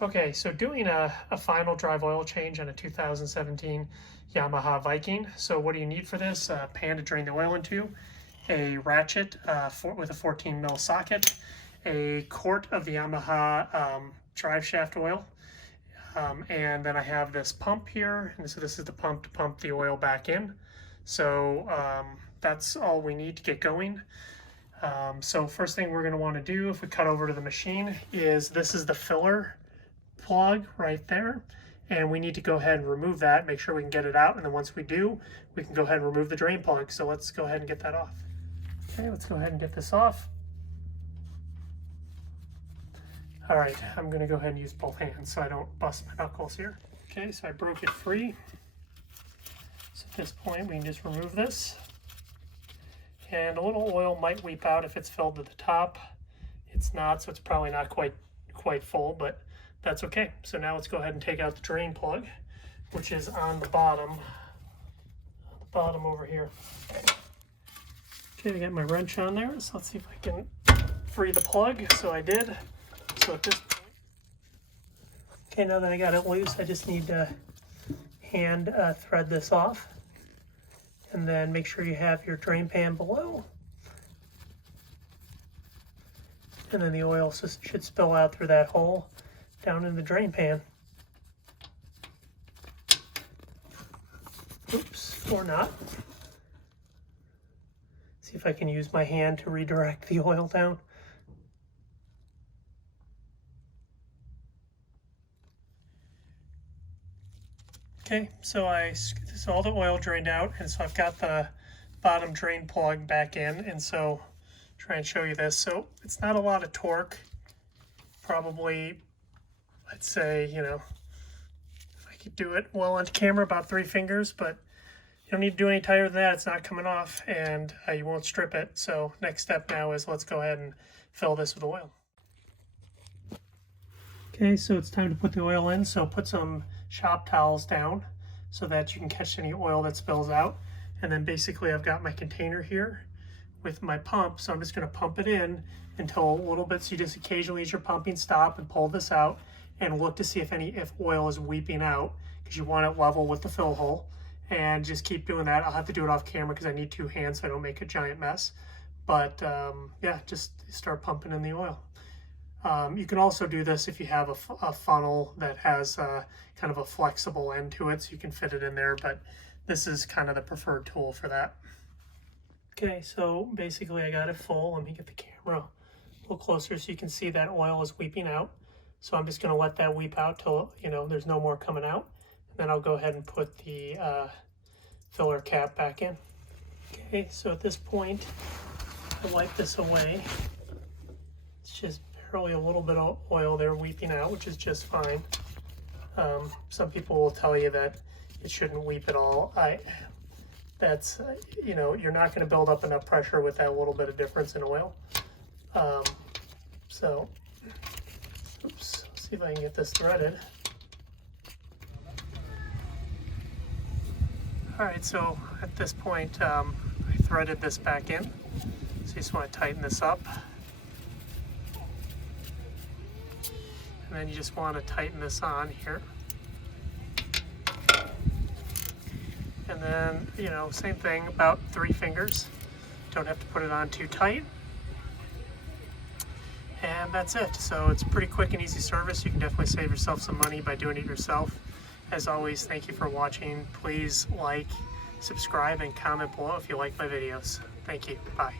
Okay, so doing a final drive oil change on a 2017 Yamaha Viking. So what do you need for this? A pan to drain the oil into, a ratchet with a 14 mil socket, a quart of the Yamaha drive shaft oil, and then I have this pump here, and so this is the pump to pump the oil back in. So that's all we need to get going. So first thing we're going to want to do, if we cut over to the machine, is this is the filler plug right there, and we need to go ahead and remove that, make sure we can get it out, and then once we do, we can go ahead and remove the drain plug. So let's go ahead and get that off. Okay, let's go ahead and get this off. All right, I'm going to go ahead and use both hands so I don't bust my knuckles here. Okay, so I broke it free. So at this point, we can just remove this. And a little oil might weep out if it's filled to the top. It's not, so it's probably not quite full, but that's okay. So now let's go ahead and take out the drain plug, which is on the bottom over here. Okay, I got my wrench on there, so let's see if I can free the plug. So I did. So at this point, okay, now that I got it loose, I just need to hand thread this off. And then make sure you have your drain pan below. And then the oil should spill out through that hole down in the drain pan. Oops, or not. See if I can use my hand to redirect the oil down. Okay, so all the oil drained out, and so I've got the bottom drain plug back in, and so try and show you this. So it's not a lot of torque, probably, I'd say, you know, if I could do it well on camera, about 3 fingers, but you don't need to do any tighter than that. It's not coming off, and you won't strip it. So next step now is let's go ahead and fill this with oil. Okay, so it's time to put the oil in. So put some shop towels down so that you can catch any oil that spills out. And then basically I've got my container here with my pump, so I'm just going to pump it in until a little bit, so you just occasionally as you're pumping stop and pull this out and look to see if oil is weeping out, because you want it level with the fill hole, and just keep doing that. I'll have to do it off camera because I need 2 hands so I don't make a giant mess, but yeah, just start pumping in the oil. You can also do this if you have a funnel that has kind of a flexible end to it, so you can fit it in there, but this is kind of the preferred tool for that. Okay, so basically I got it full. Let me get the camera a little closer so you can see that oil is weeping out. So I'm just going to let that weep out till, you know, there's no more coming out. And then I'll go ahead and put the filler cap back in. Okay, so at this point, I wipe this away. It's just barely a little bit of oil there weeping out, which is just fine. Some people will tell you that it shouldn't weep at all. That's, you know, you're not going to build up enough pressure with that little bit of difference in oil. So, oops, see if I can get this threaded. All right, so at this point, I threaded this back in. So you just want to tighten this up. And then you just want to tighten this on here. And then, you know, same thing, about 3 fingers. Don't have to put it on too tight. And that's it. So it's pretty quick and easy service. You can definitely save yourself some money by doing it yourself. As always, thank you for watching. Please like, subscribe, and comment below if you like my videos. Thank you. Bye.